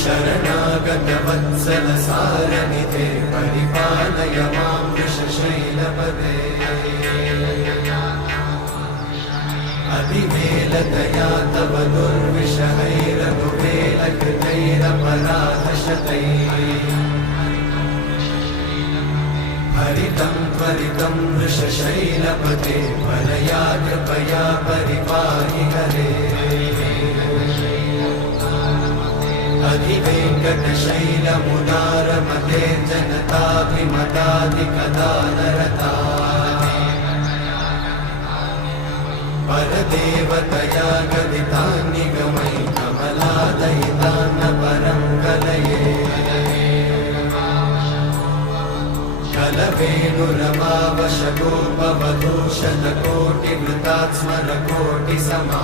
शरणागतवत्सलसारनिधे परिपालय मां वृषशैलपदे अतिवेलतया तव दुर्विषहैरघुवेलकृतैरपराधशतैः हरितं त्वरितं वृषशैलपते वरया कृपया परिपाहि हरे अधिवेङ्कटशैलमुदारमते जनताभिमताधिकदानरता परदेवतया गदितान्निगमै कमलादयितान्न परं कलये कलवेणुरमावशगोपवधूषणकोटिवृतात् स्मरकोटिसमा